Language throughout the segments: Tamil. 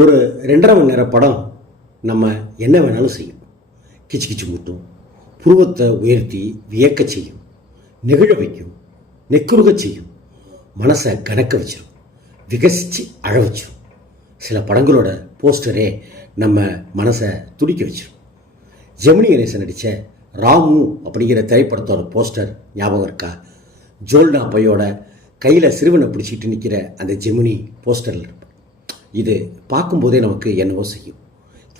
ஒரு 2.5 மணி நேர படம் நம்ம என்ன வேணாலும் செய்யும். கிச்சு கிச்சு மூட்டும், புருவத்தை உயர்த்தி வியக்க செய்யும், நெகிழ வைக்கும், நெக்குருக செய்யும், மனசை கணக்க வச்சிடும், விகசித்து அழ வச்சிடும். சில படங்களோட போஸ்டரே நம்ம மனசை துடிக்க வச்சிடும். ஜெமினி கணேசன் நடித்த ராமு அப்படிங்கிற திரைப்படத்தோட போஸ்டர் ஞாபகம் இருக்கா? ஜோல்னா பையோட கையில் சிறுவனை பிடிச்சிட்டு நிற்கிற அந்த ஜெமினி போஸ்டரில் இருப்போம். இது பார்க்கும்போதே நமக்கு என்னவோ செய்யும்.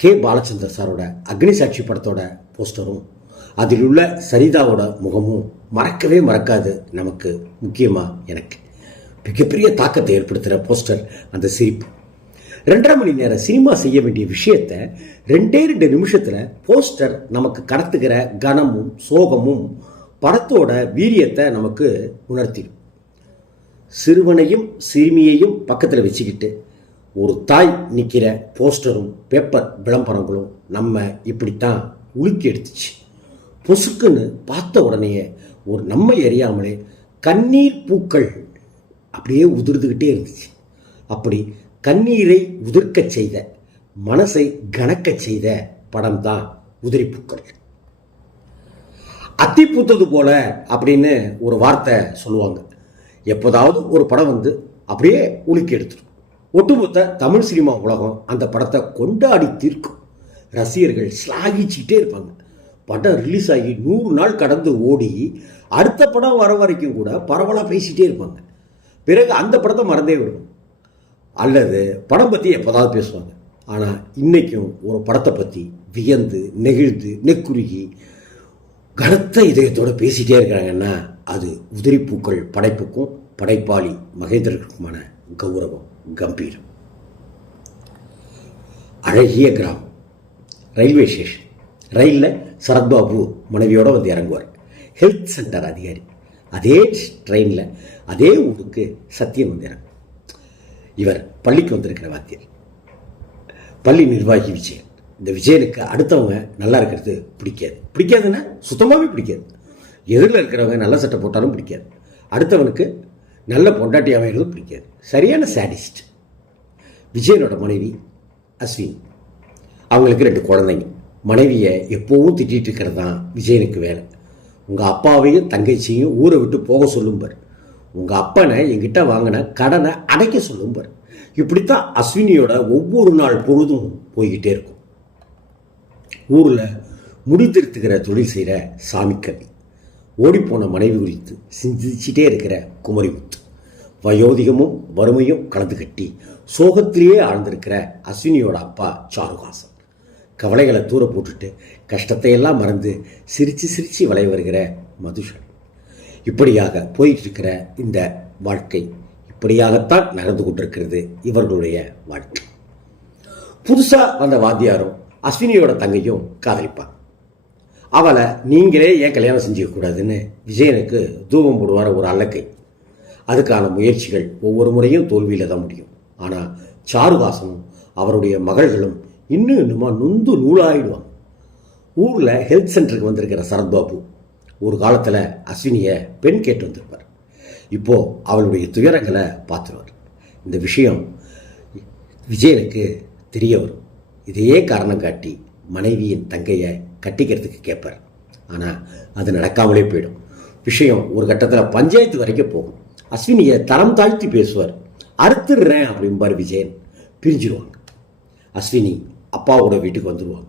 கே பாலச்சந்தர் சாரோட அக்னி சாட்சி படத்தோட போஸ்டரும் அதில் உள்ள சரிதாவோட முகமும் மறக்கவே மறக்காது நமக்கு. முக்கியமாக எனக்கு மிகப்பெரிய தாக்கத்தை ஏற்படுத்துகிற போஸ்டர் அந்த சிரிப்பு. 2.5 மணி நேரம் சினிமா செய்ய வேண்டிய விஷயத்தை 2 நிமிஷத்தில் போஸ்டர் நமக்கு கடத்துகிற கனமும் சோகமும் படத்தோட வீரியத்தை நமக்கு உணர்த்திடும். சிறுவனையும் சிறுமியையும் பக்கத்தில் வச்சுக்கிட்டு ஒரு தாய் நிற்கிற போஸ்டரும் பேப்பர் விளம்பரங்களும் நம்ம இப்படித்தான் உலுக்கி எடுத்துச்சு. பொசுக்குன்னு பார்த்த உடனேயே ஒரு நம்ம எறியாமலே கண்ணீர் பூக்கள் அப்படியே உதிர்ந்துக்கிட்டே இருந்துச்சு. அப்படி கண்ணீரை உதிர்க்க செய்த, மனசை கணக்க செய்த படம் தான் உதிரிப்பூக்கள். அத்தி பூத்தது போல அப்படின்னு ஒரு வார்த்தை சொல்லுவாங்க. எப்போதாவது ஒரு படம் வந்து அப்படியே உலுக்கி எடுத்துடும். ஒட்டுமொத்த தமிழ் சினிமா உலகம் அந்த படத்தை கொண்டாடி தீர்க்கும். ரசிகர்கள் ஸ்லாகிச்சுக்கிட்டே இருப்பாங்க. படம் ரிலீஸ் ஆகி 100 நாள் கடந்து ஓடி அடுத்த படம் வர வரைக்கும் கூட பரவலாக பேசிகிட்டே இருப்பாங்க. பிறகு அந்த படத்தை மறந்தே விடுவோம், அல்லது படம் பற்றி எப்போதாவது பேசுவாங்க. ஆனால் இன்றைக்கும் ஒரு படத்தை பற்றி வியந்து நெகிழ்ந்து நெக்குருகி கனத்த இதயத்தோடு பேசிகிட்டே இருக்கிறாங்கன்னா அது உதிரிப்பூக்கள் படைப்புக்கும் படைப்பாளி மகேந்திரனுக்குமான கௌரவம், கம்பீரம். அழகிய கிராமம், ரயில்வே ஸ்டேஷன். ரயிலில் சரத்பாபு மனைவியோடு வந்து இறங்குவார். ஹெல்த் சென்டர் அதிகாரி. அதே ட்ரெயினில் அதே ஊருக்கு சத்தியம் வந்து இறங்கும். இவர் பள்ளிக்கு வந்திருக்கிற வாத்தியர், பள்ளி நிர்வாகி விஜயன். இந்த விஜயனுக்கு அடுத்தவங்க நல்லா இருக்கிறது பிடிக்காதுன்னா சுத்தமாகவே பிடிக்காது. எதிரில் இருக்கிறவங்க நல்ல சட்டை போட்டாலும் பிடிக்காது. அடுத்தவனுக்கு நல்ல பொண்டாட்டி அமைகிறதும் பிடிக்காது. சரியான சாடிஸ்ட். விஜயனோட மனைவி அஸ்வினி. அவங்களுக்கு 2 குழந்தைங்க. மனைவியை எப்போவும் திட்டிகிட்டு இருக்கிறது தான் விஜயனுக்கு வேலை. உங்கள் அப்பாவையும் தங்கச்சியும் ஊரை விட்டு போக சொல்லும்பார். உங்கள் அப்பனை என்கிட்ட வாங்கின கடனை அடைக்க சொல்லும்பார். இப்படித்தான் அஸ்வினியோட ஒவ்வொரு நாள் பொழுதும் போய்கிட்டே இருக்கும். ஊரில் முடித்திருத்துக்கிற தொழில் செய்கிற சாமிக்கவி. ஓடிப்போன மனைவி குறித்து சிந்திச்சிட்டே இருக்கிற குமரிமுத்து. வயோதிகமும் வறுமையும் கலந்து கட்டி சோகத்திலேயே ஆழ்ந்திருக்கிற அஸ்வினியோட அப்பா சாருஹாசன். கவலைகளை தூர போட்டுட்டு கஷ்டத்தையெல்லாம் மறந்து சிரித்து சிரித்து வளைய வருகிற மதுஷன். இப்படியாக போயிட்டு இருக்கிற இந்த வாழ்க்கை இப்படியாகத்தான் நடந்து கொண்டிருக்கிறது இவர்களுடைய வாழ்க்கை. புதுசாக வந்த வாத்தியாரும் அஸ்வினியோட தங்கையும் காதலிப்பாங்க. அவளை நீங்களே ஏன் கல்யாணம் செஞ்சுக்கக்கூடாதுன்னு விஜயனுக்கு தூபம் போடுவார் ஒரு அல்லக்கை. அதுக்கான முயற்சிகள் ஒவ்வொரு முறையும் தோல்வியில் தான் முடியும். ஆனால் சாருஹாசனும் அவருடைய மகள்களும் இன்னுமா நொந்து நூலாயிடுவாங்க. ஊரில் ஹெல்த் சென்டருக்கு வந்திருக்கிற சரத்பாபு ஒரு காலத்தில் அஸ்வினியை பெண் கேட்டு வந்திருப்பார். இப்போது அவளுடைய துயரங்களை பார்த்துருவார். இந்த விஷயம் விஜயனுக்கு தெரிய வரும். இதையே காரணம் காட்டி மனைவியின் தங்கையை கட்டிக்கிறதுக்கு கேட்பார். ஆனால் அது நடக்காமலே போயிடும். விஷயம் ஒரு கட்டத்தில் பஞ்சாயத்து வரைக்கும் போகும். அஸ்வினியை தரம் தாழ்த்தி பேசுவார். அறுத்துடுறேன் அப்படிம்பார் விஜயன். பிரிஞ்சிடுவாங்க. அஸ்வினி அப்பாவோட வீட்டுக்கு வந்துடுவாங்க.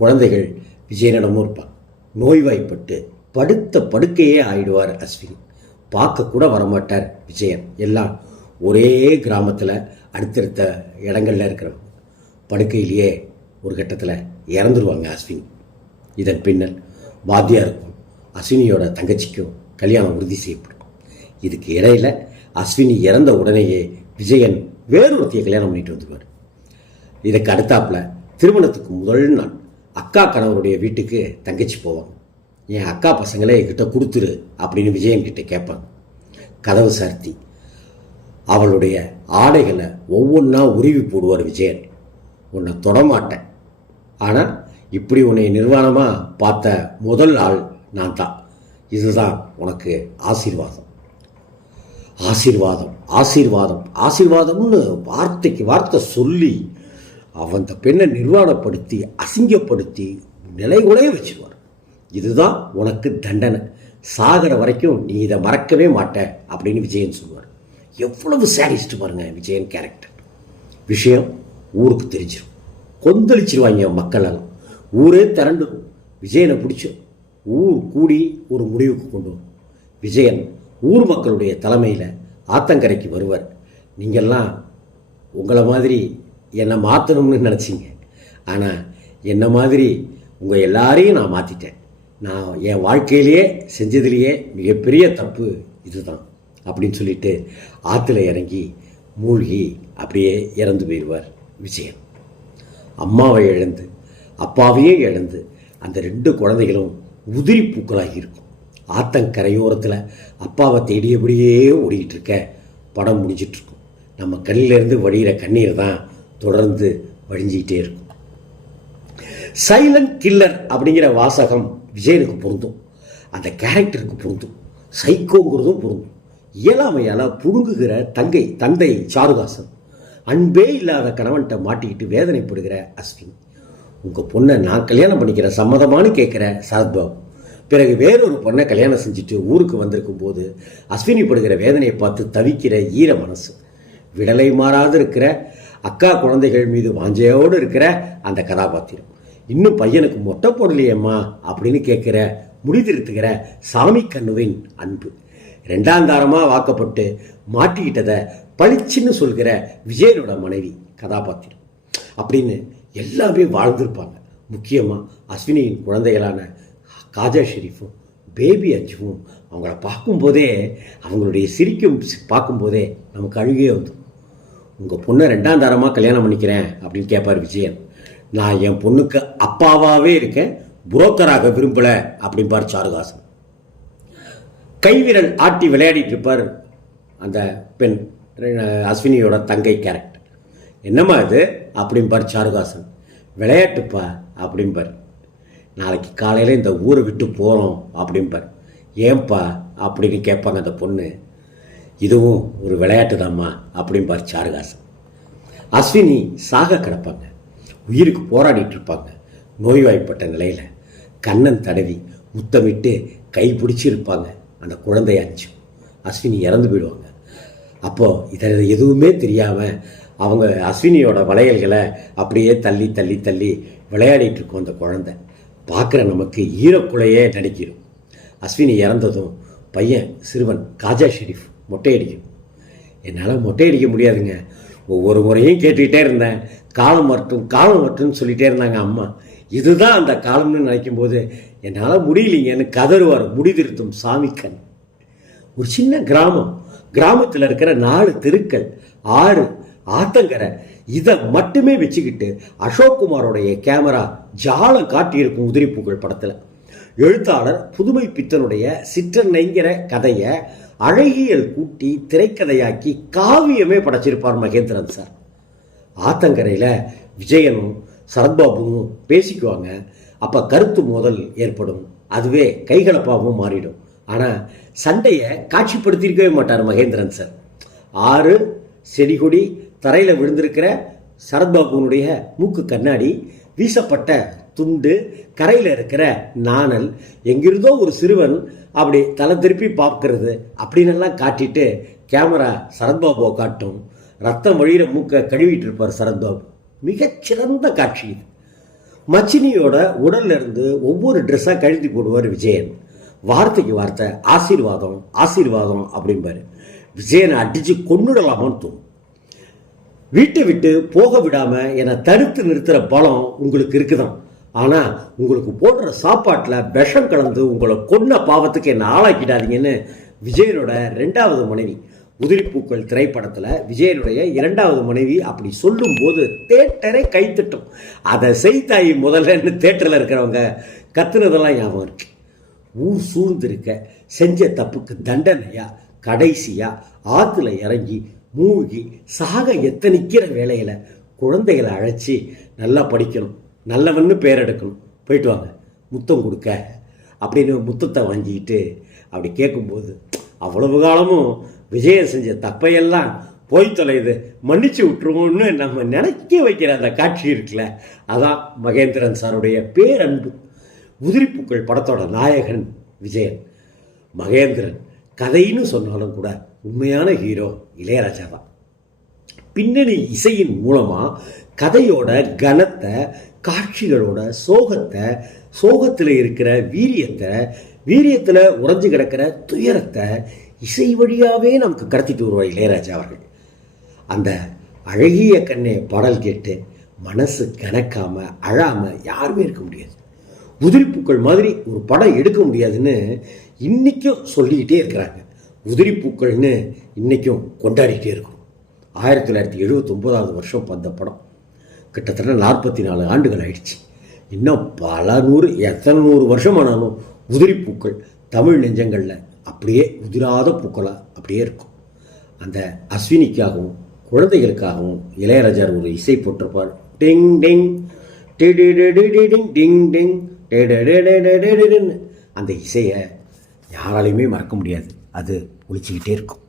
குழந்தைகள் விஜயனிடமும் இருப்பாங்க. நோய்வாய்ப்பட்டு படுத்த படுக்கையே ஆயிடுவார் அஸ்வினி. பார்க்க கூட வரமாட்டார் விஜயன். எல்லாம் ஒரே கிராமத்தில் அடுத்தடுத்த இடங்களில் இருக்கிறவங்க. படுக்கையிலேயே ஒரு கட்டத்தில் இறந்துருவாங்க அஸ்வினி. இதன் பின்னல் வாத்தியாருக்கும் அஸ்வினியோட தங்கச்சிக்கும் கல்யாணம் உறுதி செய்யப்படும். இதுக்கு இடையில் அஸ்வினி இறந்த உடனேயே விஜயன் வேறொருத்தியை கல்யாணம் பண்ணிட்டு வந்துடுவார். இதுக்கு அடுத்தாப்பில் திருமணத்துக்கு முதல் நாள் அக்கா கணவருடைய வீட்டுக்கு தங்கச்சி போவாங்க. என் அக்கா பசங்களே என்கிட்ட கொடுத்துரு அப்படின்னு விஜயன்கிட்ட கேட்பாங்க. கதவு சார்த்தி அவளுடைய ஆடைகளை ஒவ்வொன்றா உருவி போடுவார் விஜயன். உன்னை தொடமாட்டேன், ஆனால் இப்படி உன்னை நிர்வாணமாக பார்த்த முதல் ஆள் நான் தான். இதுதான் உனக்கு ஆசீர்வாதம். ஆசீர்வாதம் ஆசீர்வாதம் ஆசீர்வாதம்னு வார்த்தைக்கு வார்த்தை சொல்லி அந்த பெண்ணை நிர்வாணப்படுத்தி அசிங்கப்படுத்தி நிலைகுலைய வச்சிருவார். இதுதான் உனக்கு தண்டனை, சாகிற வரைக்கும் நீ இதை மறக்கவே மாட்ட அப்படின்னு விஜயன் சொல்லுவார். எவ்வளவு சாடிஸ்ட் பாருங்க விஜயன் கேரக்டர். விஷயம் ஊருக்கு தெரிஞ்சிடும், கொந்தளிச்சிருவாங்க மக்கள் எல்லாம், ஊரே திரண்டுடும். விஜயனை பிடிச்சோம், ஊர் கூடி ஒரு முடிவுக்கு கொண்டு வரும். விஜயன் ஊர் மக்களுடைய தலைமையில் ஆத்தங்கரைக்கு வருவார். நீங்கள்லாம் உங்களை மாதிரி என்னை மாற்றணும்னு நினச்சிங்க, ஆனால் என்னை மாதிரி உங்கள் எல்லாரையும் நான் மாற்றிட்டேன். நான் என் வாழ்க்கையிலேயே செஞ்சதுலேயே மிகப்பெரிய தப்பு இதுதான் அப்படின்னு சொல்லிட்டு ஆற்றுல இறங்கி மூழ்கி அப்படியே இறந்து போயிடுவார் விஜயன். அம்மாவை இழந்து அப்பாவையே இழந்து அந்த 2 குழந்தைகளும் உதிரி பூக்களாகி இருக்கும். ஆத்தங்கரையோரத்தில் அப்பாவை தேடியபடியே ஓடிக்கிட்டு இருக்க படம் முடிஞ்சிட்ருக்கும். நம்ம கண்ணிலேருந்து வழிகிற கண்ணீர் தான் தொடர்ந்து வழிஞ்சிக்கிட்டே இருக்கும். சைலண்ட் கில்லர் அப்படிங்கிற வாசகம் விஜயனுக்கு பொருந்தும், அந்த கேரக்டருக்கு பொருந்தும், சைக்கோங்கிறதும் பொருந்தும். இயலாமையால் புடுங்குகிற தந்தை சாருகாசன், அன்பே இல்லாத கணவன்கிட்ட மாட்டிக்கிட்டு வேதனைப்படுகிற அஸ்வினி, உங்கள் பொண்ணை நான் கல்யாணம் பண்ணிக்கிற சம்மதமானு கேட்குற சரத்பாபு, பிறகு வேறொரு பொண்ணை கல்யாணம் செஞ்சுட்டு ஊருக்கு வந்திருக்கும் போது அஸ்வினி படுகிற வேதனையை பார்த்து தவிக்கிற ஈர மனசு, விடலை மாறாது இருக்கிற அக்கா குழந்தைகள் மீது வாஞ்சையோடு இருக்கிற அந்த கதாபாத்திரம், இன்னும் பையனுக்கு மொட்டை போடலையேம்மா அப்படின்னு கேட்குற முடிதிருத்துகிற சாமி கண்ணுவின் அன்பு, 2ஆம் தாரமாக வாக்கப்பட்டு மாட்டிக்கிட்டதை பளிச்சுன்னு சொல்கிற விஜயனோட மனைவி கதாபாத்திரம் அப்படின்னு எல்லாமே வாழ்ந்திருப்பாங்க. முக்கியமாக அஸ்வினியின் குழந்தைகளான காஜா ஷெரீஃபும் பேபி அஞ்சுவும் அவங்கள பார்க்கும்போதே, அவங்களுடைய சிரிக்கும் பார்க்கும்போதே நமக்கு அழுகே வந்து, உங்கள் பொண்ணை 2ஆம் தாரமாக கல்யாணம் பண்ணிக்கிறேன் அப்படின்னு கேட்பார் விஜயன். நான் என் பொண்ணுக்கு அப்பாவாகவே இருக்கேன், புரோக்கராக விரும்பலை அப்படின்பார் சாருகாசன். கைவிரல் ஆட்டி விளையாடிட்டு இருப்பார் அந்த பெண், அஸ்வினியோட தங்கை கேரக்டர். என்னம்மா இது அப்படின்பார் சாருகாசன். விளையாட்டுப்பா அப்படின்பார். நாளைக்கு காலையில் இந்த ஊரை விட்டு போகிறோம் அப்படின்பார். ஏன்பா அப்படின்னு கேட்பாங்க அந்த பொண்ணு. இதுவும் ஒரு விளையாட்டு தாம்மா அப்படின்பார் சாருகாசன். அஸ்வினி சாக கிடப்பாங்க, உயிருக்கு போராடிட்டு இருப்பாங்க. நோய்வாய்ப்பட்ட நிலையில் கண்ணன் தடவி முத்தமிட்டு கை பிடிச்சிருப்பாங்க அந்த குழந்தை அஞ்சு. அஸ்வினி இறந்து போயிடுவாங்க. அப்போது இதை எதுவுமே தெரியாமல் அவங்க அஸ்வினியோட வளையல்களை அப்படியே தள்ளி தள்ளி தள்ளி விளையாடிட்டு இருக்கும் அந்த குழந்தை. பார்க்குற நமக்கு ஈரக்குலையே நடிக்கிறோம். அஸ்வினி இறந்ததும் பையன் சிறுவன் காஜா ஷெரீஃப் மொட்டையடிக்கும். என்னால் மொட்டையடிக்க முடியாதுங்க, ஒவ்வொரு முறையும் கேட்டுக்கிட்டே இருந்தேன், காலம் வரட்டும்னு சொல்லிகிட்டே இருந்தாங்க அம்மா. இதுதான் அந்த காலம்னு நினைக்கும் போது என்னால் முடியலைங்கன்னு கதறுவார் முடிதிருத்தும் சாமிக்கண். ஒரு சின்ன கிராமத்தில் இருக்கிற 4 தெருக்கள், 6 ஆத்தங்கரை, இதை மட்டுமே வச்சுக்கிட்டு அசோக்குமாரோடைய கேமரா ஜாலம் காட்டியிருக்கும் உதிரிப்பூக்கள் படத்தில். எழுத்தாளர் புதுமை பித்தனுடைய சிற்றன்னைங்கிற கதையை அழகியல் கூட்டி திரைக்கதையாக்கி காவியமே படைச்சிருப்பார் மகேந்திரன் சார். ஆத்தங்கரையில் விஜயனும் சரத்பாபுவும் பேசிக்குவாங்க. அப்போ கருத்து மோதல் ஏற்படும், அதுவே கைகலப்பாகவும் மாறிடும். ஆனால் சண்டையை காட்சிப்படுத்தியிருக்கவே மாட்டார் மகேந்திரன் சார். 6 செடி கொடி தரையில் விழுந்திருக்கிற சரத்பாபுனுடைய மூக்கு கண்ணாடி, வீசப்பட்ட துண்டு, கரையில் இருக்கிற நாணல், எங்கிருந்தோ ஒரு சிறுவன் அப்படி தலை திருப்பி பார்க்கறது அப்படின்னெல்லாம் காட்டிட்டு கேமரா சரத்பாபுவை காட்டும். ரத்தம் வழியிற மூக்கை கழுவிட்டு இருப்பார் சரத்பாபு. மிகச்சிறந்த காட்சி இது. மச்சினியோட உடல்ல இருந்து ஒவ்வொரு ட்ரெஸ்ஸாக கழுத்தி போடுவார் விஜயன். வார்த்தைக்கு வார்த்தை ஆசீர்வாதம் ஆசீர்வாதம் அப்படிம்பாரு. விஜயனை அடித்து கொன்னுடலாமான்னு தோணும். வீட்டை விட்டு போக விடாமல் என்னை தடுத்து நிறுத்துகிற பலம் உங்களுக்கு இருக்குதான். ஆனால் உங்களுக்கு போடுற சாப்பாட்டில் விஷம் கலந்து உங்களை கொன்ன பாவத்துக்கு என்னை ஆளாக்கிடாதீங்கன்னு விஜயனோட 2வது மனைவி உதிரிப்பூக்கள் திரைப்படத்தில் விஜயனுடைய 2வது மனைவி அப்படி சொல்லும்போது தேட்டரை கைத்தட்டும். அதை செய்தாயி முதல்லன்னு தேட்டரில் இருக்கிறவங்க கத்துனதெல்லாம் ஞாபகம் இருக்கு. ஊர் சூழ்ந்திருக்க செஞ்ச தப்புக்கு தண்டனையா கடைசியாக ஆற்றுல இறங்கி மூழ்கி சாக எத்தனிக்கிற வேலையில் குழந்தைகளை அழைச்சி நல்லா படிக்கணும், நல்லவன்னு பேர் எடுக்கணும், போயிட்டு வாங்க முத்தம் கொடுக்க அப்படின்னு முத்தத்தை வாங்கிக்கிட்டு அப்படி கேட்கும்போது அவ்வளவு காலமும் விஜயன் செஞ்ச தப்பையெல்லாம் போய் தொலையுது, மன்னிச்சு விட்டுருவோம்னு நம்ம நினைக்க வைக்கிற அந்த காட்சி இருக்குல்ல, அதான் மகேந்திரன் சாருடைய பேரன்பு. உதிரிப்பூக்கள் படத்தோட நாயகன் விஜயன். மகேந்திரன் கதைன்னு சொன்னாலும் கூட உண்மையான ஹீரோ இளையராஜா தான். பின்னணி இசையின் மூலமாக கதையோட கனத்தை, காட்சிகளோட சோகத்தை, சோகத்தில் இருக்கிற வீரியத்தை, வீரியத்தில் உறைஞ்சு கிடக்கிற துயரத்தை இசை வழியாகவே நமக்கு கடத்திட்டு வருவார் இளையராஜா அவர்கள். அந்த அழகிய கண்ணே பாடல் கேட்டு மனசு கணக்காமல் அழாமல் யாருமே இருக்க முடியாது. உதிரிப்பூக்கள் மாதிரி ஒரு படம் எடுக்க முடியாதுன்னு இன்றைக்கும் சொல்லிக்கிட்டே இருக்கிறாங்க. உதிரிப்பூக்கள்னு இன்றைக்கும் கொண்டாடிக்கிட்டே இருக்கும். 1979 வருஷம் அந்த படம் கிட்டத்தட்ட 44 ஆண்டுகள் ஆயிடுச்சு. இன்னும் பல நூறு, எத்தனை 100 வருஷம் ஆனாலும் உதிரிப்பூக்கள் தமிழ் நெஞ்சங்களில் அப்படியே உதிராத பூக்களாக அப்படியே இருக்கும். அந்த அஸ்வினிக்காகவும் குழந்தைகளுக்காகவும் இளையராஜா ஒரு இசை போட்டிருப்பார். டிங் டிங் டிங் டிங் டிங். அந்த இசையை யாராலையுமே மறக்க முடியாது. அது ஒலிச்சுக்கிட்டே இருக்கும்.